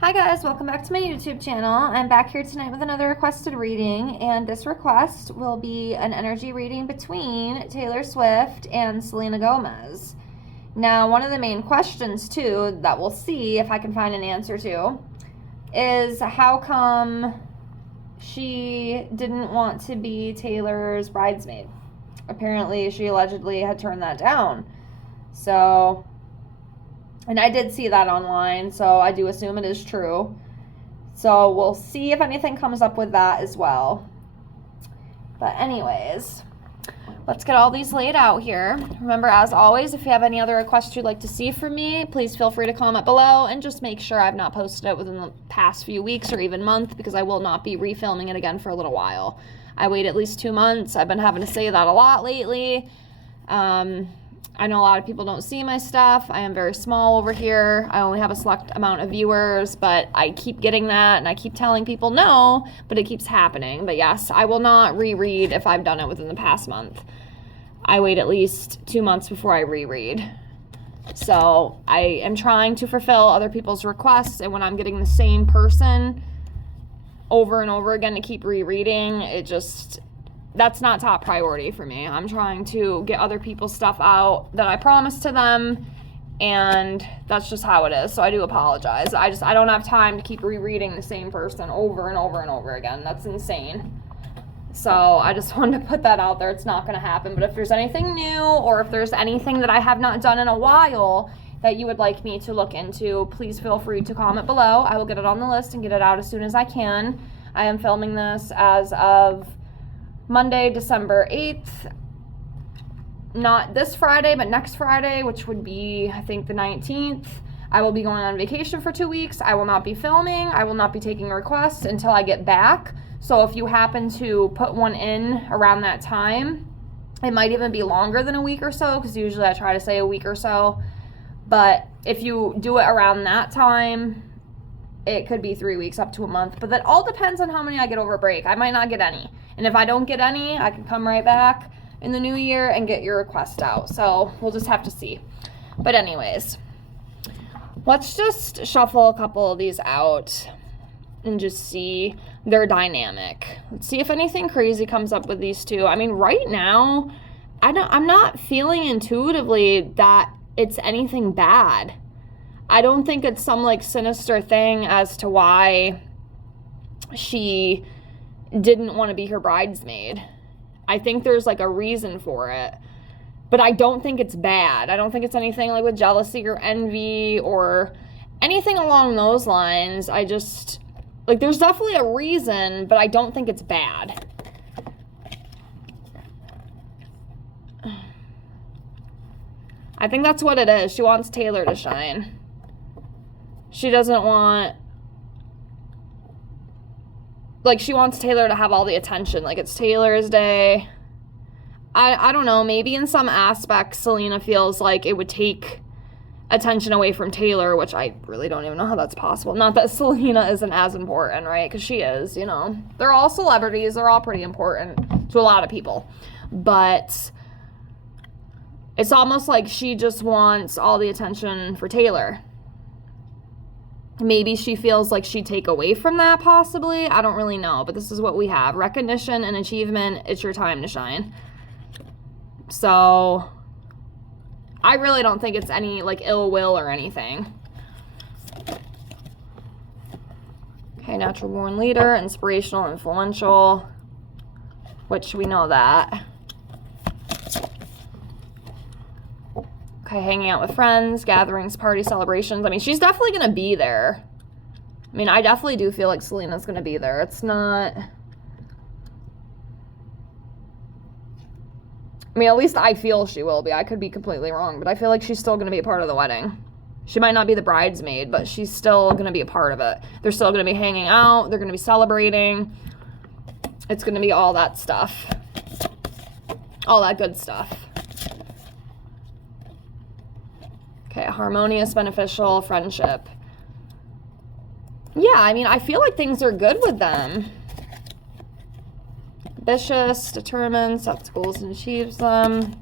Hi guys, welcome back to my YouTube channel. I'm back here tonight with another requested reading, and this request will be an energy reading between Taylor Swift and Selena Gomez. Now, one of the main questions too that we'll see if I can find an answer to is how come she didn't want to be Taylor's bridesmaid. Apparently she allegedly had turned that down. And I did see that online, so I do assume it is true. So we'll see if anything comes up with that as well. But anyways, let's get all these laid out here. Remember, as always, if you have any other requests you'd like to see from me, please feel free to comment below and just make sure I've not posted it within the past few weeks or even month, because I will not be refilming it again for a little while. I wait at least 2 months. I've been having to say that a lot lately. I know a lot of people don't see my stuff. I am very small over here. I only have a select amount of viewers, but I keep getting that, and I keep telling people no, but it keeps happening. But yes, I will not reread if I've done it within the past month. I wait at least 2 months before I reread. So I am trying to fulfill other people's requests, and when I'm getting the same person over and over again to keep rereading, that's not top priority for me. I'm trying to get other people's stuff out that I promised to them, and that's just how it is. So I do apologize. I don't have time to keep rereading the same person over and over and over again. That's insane. So I just wanted to put that out there. It's not going to happen. But if there's anything new, or if there's anything that I have not done in a while that you would like me to look into, please feel free to comment below. I will get it on the list and get it out as soon as I can. I am filming this as of Monday, December 8th, not this Friday, but next Friday, which would be, I think, the 19th. I will be going on vacation for 2 weeks. I will not be filming. I will not be taking requests until I get back. So if you happen to put one in around that time, it might even be longer than a week or so, because usually I try to say a week or so. But if you do it around that time, it could be 3 weeks up to a month. But that all depends on how many I get over break. I might not get any. And if I don't get any, I can come right back in the new year and get your request out. So we'll just have to see. But anyways, let's just shuffle a couple of these out and just see their dynamic. Let's see if anything crazy comes up with these two. I mean, right now, I'm not feeling intuitively that it's anything bad. I don't think it's some like sinister thing as to why she didn't want to be her bridesmaid. I think there's like a reason for it, but I don't think it's bad. I don't think it's anything like with jealousy or envy or anything along those lines. I just, like, there's definitely a reason, but I don't think it's bad. I think that's what it is. She wants Taylor to shine. She doesn't want, like, she wants Taylor to have all the attention. Like, it's Taylor's day. I don't know. Maybe in some aspects, Selena feels like it would take attention away from Taylor, which I really don't even know how that's possible. Not that Selena isn't as important, right? Because she is, you know. They're all celebrities. They're all pretty important to a lot of people. But it's almost like she just wants all the attention for Taylor. Maybe she feels like she'd take away from that, possibly. I don't really know, but this is what we have. Recognition and achievement. It's your time to shine. So I really don't think it's any, like, ill will or anything. Okay, natural born leader, inspirational, influential, which we know that. Okay, hanging out with friends, gatherings, parties, celebrations. I mean, she's definitely going to be there. I mean, I definitely do feel like Selena's going to be there. It's not, I mean, at least I feel she will be. I could be completely wrong, but I feel like she's still going to be a part of the wedding. She might not be the bridesmaid, but she's still going to be a part of it. They're still going to be hanging out. They're going to be celebrating. It's going to be all that stuff. All that good stuff. Okay, harmonious, beneficial, friendship. Yeah, I mean, I feel like things are good with them. Ambitious, determined, sets goals and achieves them.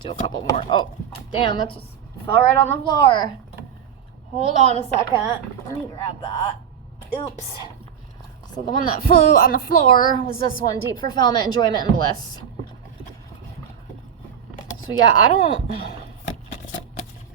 Do a couple more. Oh, damn, that just fell right on the floor. Hold on a second. Let me grab that. Oops. So the one that flew on the floor was this one, Deep Fulfillment, Enjoyment, and Bliss. So yeah,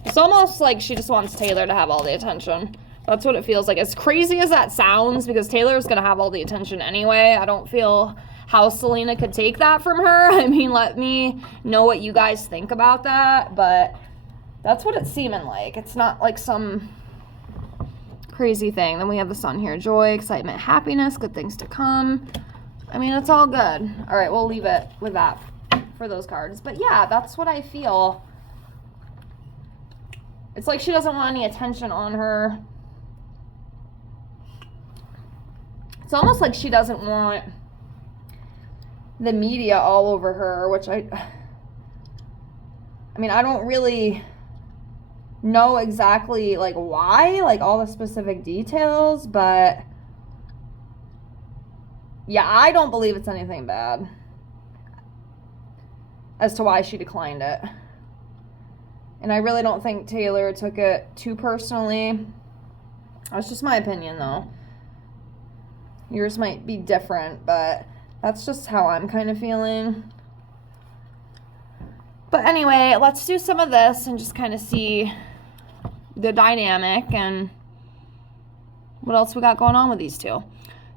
it's almost like she just wants Taylor to have all the attention. That's what it feels like. As crazy as that sounds, because Taylor's going to have all the attention anyway, I don't feel how Selena could take that from her. I mean, let me know what you guys think about that, but that's what it's seeming like. It's not like some crazy thing. Then we have the sun here. Joy, excitement, happiness, good things to come. I mean, it's all good. All right, we'll leave it with that for those cards. But yeah, that's what I feel. It's like she doesn't want any attention on her. It's almost like she doesn't want the media all over her, which I mean, I don't really know exactly like why, like all the specific details, but yeah, I don't believe it's anything bad as to why she declined it. And I really don't think Taylor took it too personally. That's just my opinion, though. Yours might be different, but that's just how I'm kind of feeling. But anyway, let's do some of this and just kind of see the dynamic and what else we got going on with these two.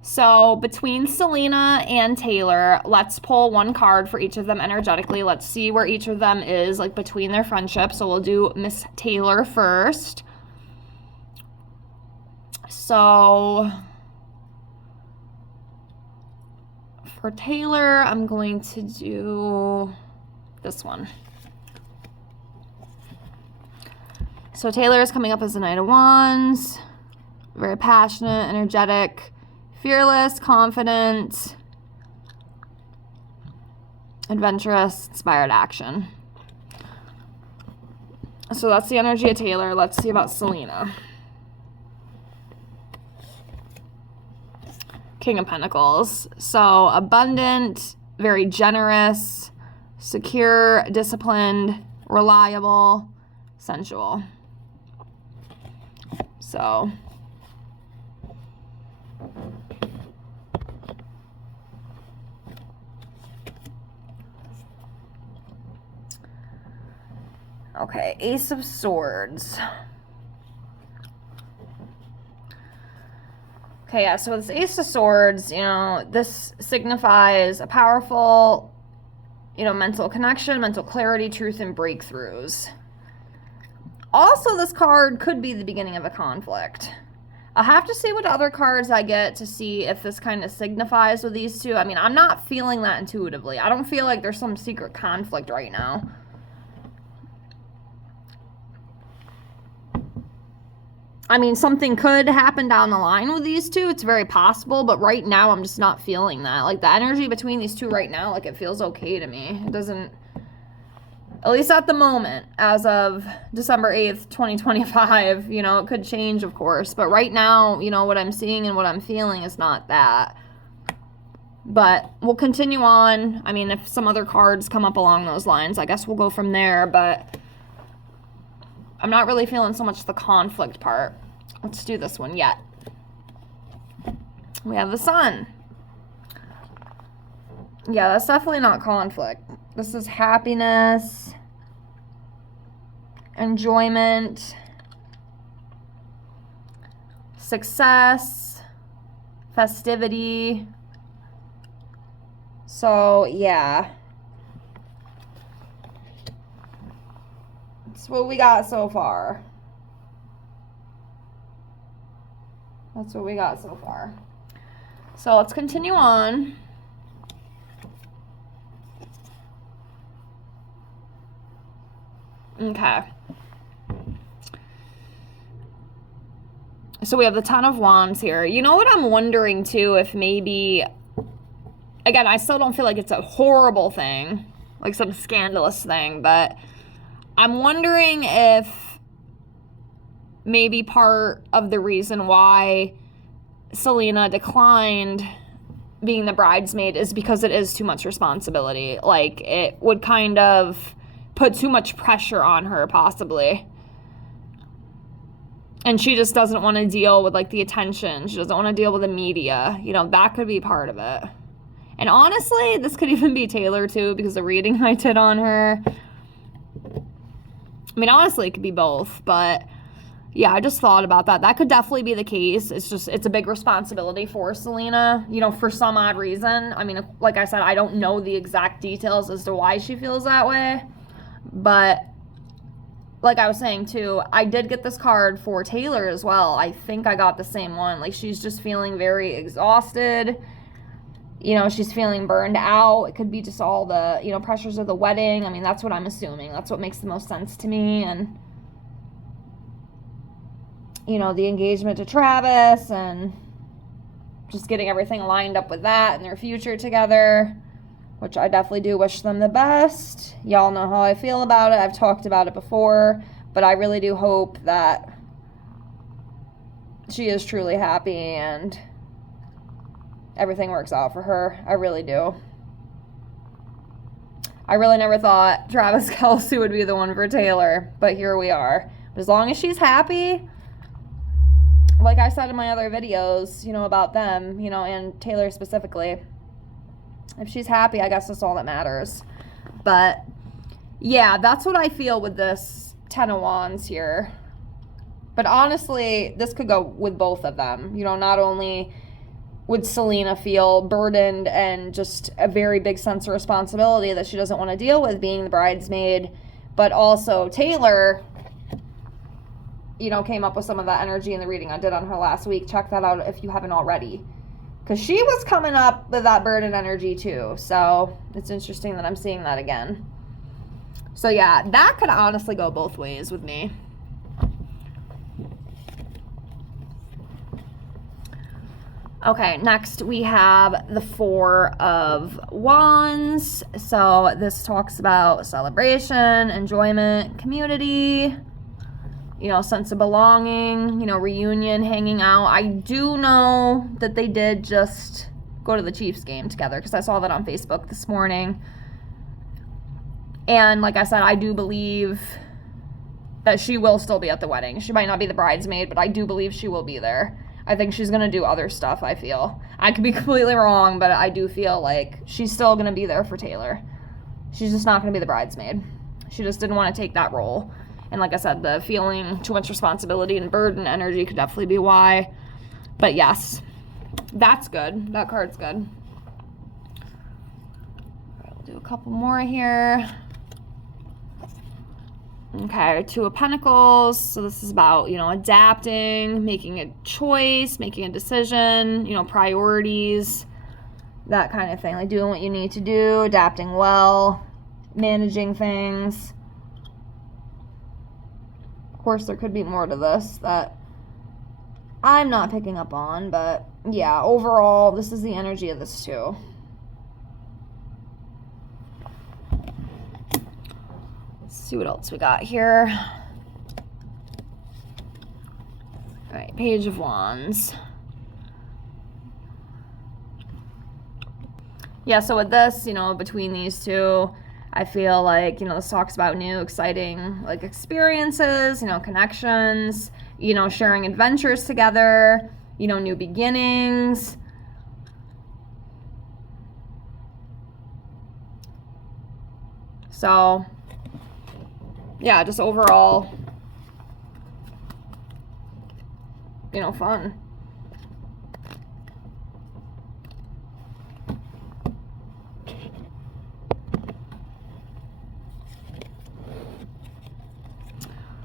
So between Selena and Taylor, let's pull one card for each of them energetically. Let's see where each of them is, like, between their friendship. So we'll do Miss Taylor first. So for Taylor, I'm going to do this one. So Taylor is coming up as the Knight of Wands. Very passionate, energetic, fearless, confident, adventurous, inspired action. So that's the energy of Taylor. Let's see about Selena. King of Pentacles. So abundant, very generous, secure, disciplined, reliable, sensual. So okay, Ace of Swords. Okay, yeah, so this Ace of Swords, you know, this signifies a powerful, you know, mental connection, mental clarity, truth, and breakthroughs. Also, this card could be the beginning of a conflict. I'll have to see what other cards I get to see if this kind of signifies with these two. I mean, I'm not feeling that intuitively. I don't feel like there's some secret conflict right now. I mean, something could happen down the line with these two. It's very possible, but right now I'm just not feeling that. Like, the energy between these two right now, like, it feels okay to me. It doesn't, at least at the moment, as of December 8th, 2025, you know, it could change, of course. But right now, you know, what I'm seeing and what I'm feeling is not that. But we'll continue on. I mean, if some other cards come up along those lines, I guess we'll go from there. But I'm not really feeling so much the conflict part. Let's do this one yet. We have the Sun. Yeah, that's definitely not conflict. This is happiness, enjoyment, success, festivity. So, yeah. That's what we got so far. That's what we got so far. So let's continue on. Okay. So we have the Ten of Wands here. You know what I'm wondering too, if maybe, again, I still don't feel like it's a horrible thing, like some scandalous thing, but I'm wondering if maybe part of the reason why Selena declined being the bridesmaid is because it is too much responsibility. Like, it would kind of put too much pressure on her, possibly. And she just doesn't want to deal with, like, the attention. She doesn't want to deal with the media. You know, that could be part of it. And honestly, this could even be Taylor, too, because the reading I did on her. I mean, honestly, it could be both. But, yeah, I just thought about that. That could definitely be the case. It's a big responsibility for Selena, you know, for some odd reason. I mean, like I said, I don't know the exact details as to why she feels that way. But like I was saying too, I did get this card for Taylor as well. I think I got the same one. Like, she's just feeling very exhausted. You know, she's feeling burned out. It could be just all the, you know, pressures of the wedding. I mean, that's what I'm assuming. That's what makes the most sense to me. And, you know, the engagement to Travis and just getting everything lined up with that and their future together, which I definitely do wish them the best. Y'all know how I feel about it. I've talked about it before, but I really do hope that she is truly happy and everything works out for her. I really do. I really never thought Travis Kelce would be the one for Taylor, but here we are. But as long as she's happy, like I said in my other videos, you know, about them, you know, and Taylor specifically, if she's happy, I guess that's all that matters. But yeah, that's what I feel with this 10 of Wands here. But honestly, this could go with both of them. You know, not only would Selena feel burdened and just a very big sense of responsibility that she doesn't want to deal with being the bridesmaid, but also Taylor, you know, came up with some of that energy in the reading I did on her last week. Check that out if you haven't already. Because she was coming up with that burden energy too. So it's interesting that I'm seeing that again. So yeah, that could honestly go both ways with me. Okay, next we have the 4 of Wands. So this talks about celebration, enjoyment, community, you know, sense of belonging, you know, reunion, hanging out. I do know that they did just go to the Chiefs game together because I saw that on Facebook this morning. And like I said, I do believe that she will still be at the wedding. She might not be the bridesmaid, but I do believe she will be there. I think she's going to do other stuff, I feel. I could be completely wrong, but I do feel like she's still going to be there for Taylor. She's just not going to be the bridesmaid. She just didn't want to take that role. And like I said, the feeling too much responsibility and burden energy could definitely be why. But yes, that's good. That card's good. All right, we'll do a couple more here. Okay, 2 of Pentacles. So this is about, you know, adapting, making a choice, making a decision, you know, priorities, that kind of thing. Like doing what you need to do, adapting well, managing things. Of course, there could be more to this that I'm not picking up on, but yeah, overall, this is the energy of this too. Let's see what else we got here. All right, Page of Wands. Yeah, so with this, you know, between these two, I feel like, you know, this talks about new, exciting, like, experiences, you know, connections, you know, sharing adventures together, you know, new beginnings. So, yeah, just overall, you know, fun.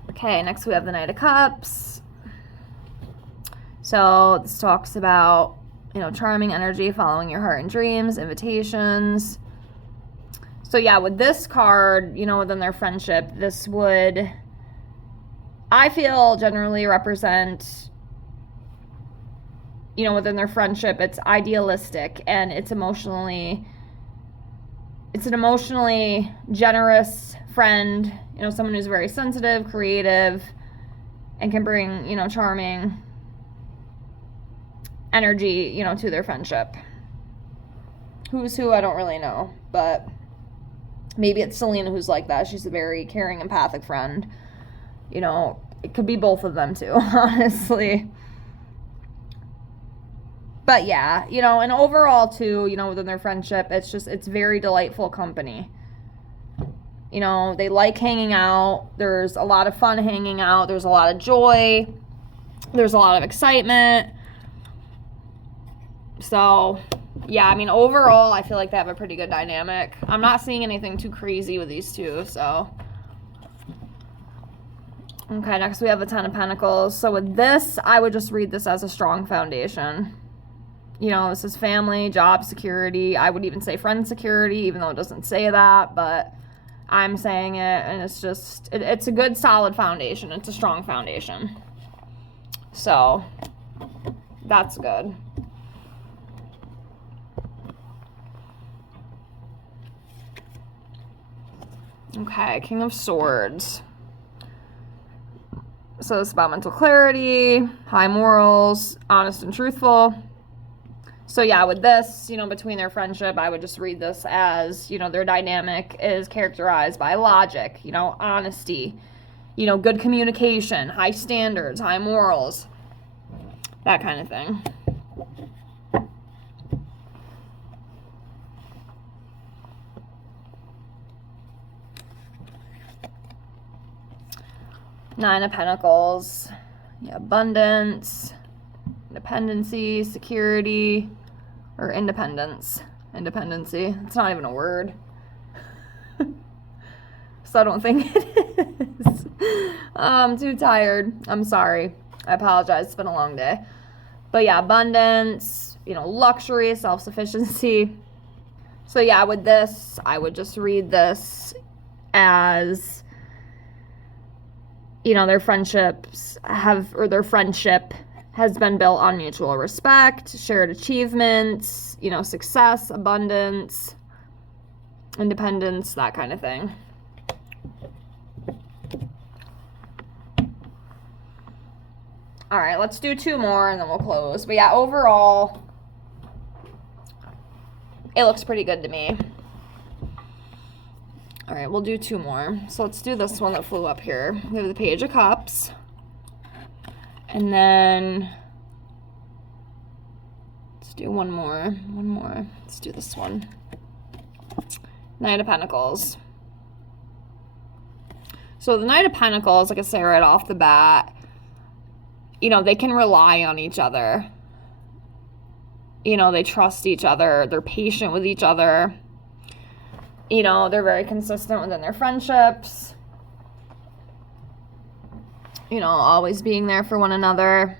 Okay, next we have the Knight of Cups. So this talks about, you know, charming energy, following your heart and dreams, invitations. So yeah, with this card, you know, within their friendship, this would, I feel, generally represent, you know, within their friendship, it's idealistic and it's an emotionally generous friend, you know, someone who's very sensitive, creative, and can bring, you know, charming energy, you know, to their friendship. Who's who, I don't really know, but maybe it's Selena who's like that. She's a very caring, empathic friend, you know, it could be both of them too, honestly. But yeah, you know, and overall too, you know, within their friendship, it's very delightful company. You know, they like hanging out. There's a lot of fun hanging out. There's a lot of joy. There's a lot of excitement. So, yeah, I mean, overall, I feel like they have a pretty good dynamic. I'm not seeing anything too crazy with these two, so. Okay, next we have the Ten of Pentacles. So with this, I would just read this as a strong foundation. You know, this is family, job security. I would even say friend security, even though it doesn't say that, but I'm saying it, and it's just, it's a good, solid foundation. It's a strong foundation. So, that's good. Okay, King of Swords. So it's about mental clarity, high morals, honest and truthful. So yeah, with this, you know, between their friendship, I would just read this as, you know, their dynamic is characterized by logic, you know, honesty, you know, good communication, high standards, high morals, that kind of thing. Nine of Pentacles, yeah, abundance, independency, security, or independence. Independency. It's not even a word. So I don't think it is. I'm too tired. I'm sorry. I apologize. It's been a long day. But yeah, abundance, you know, luxury, self-sufficiency. So yeah, with this, I would just read this as, you know, their friendships their friendship has been built on mutual respect, shared achievements, you know, success, abundance, independence, that kind of thing. All right, let's do two more and then we'll close. But yeah, overall, it looks pretty good to me. All right, we'll do two more. So let's do this one that flew up here. We have the Page of Cups. And then let's do one more. Let's do this one. Knight of Pentacles. So the Knight of Pentacles, like I say right off the bat, you know, they can rely on each other. You know, they trust each other. They're patient with each other. You know, they're very consistent within their friendships. You know, always being there for one another.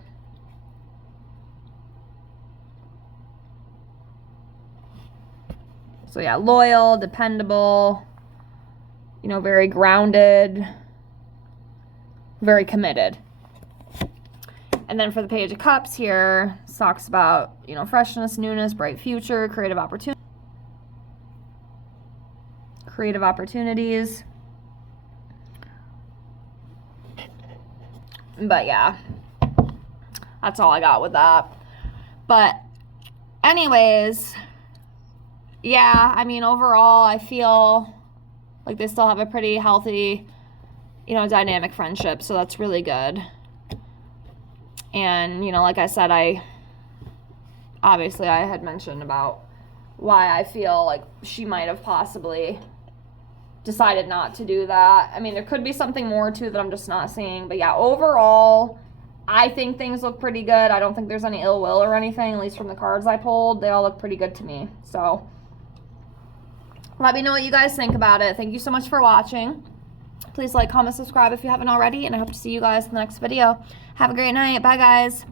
So yeah, loyal, dependable, you know, very grounded, very committed. And then for the Page of Cups here, it talks about, you know, freshness, newness, bright future, creative opportunities. But yeah, that's all I got with that. But anyways, yeah, I mean, overall, I feel like they still have a pretty healthy, you know, dynamic friendship. So that's really good. And, you know, like I said, obviously I had mentioned about why I feel like she might have possibly decided not to do that. I mean, there could be something more too that I'm just not seeing. But yeah, overall, I think things look pretty good. I don't think there's any ill will or anything, at least from the cards I pulled. They all look pretty good to me. So let me know what you guys think about it. Thank you so much for watching. Please like, comment, subscribe if you haven't already, and I hope to see you guys in the next video. Have a great night. Bye, guys.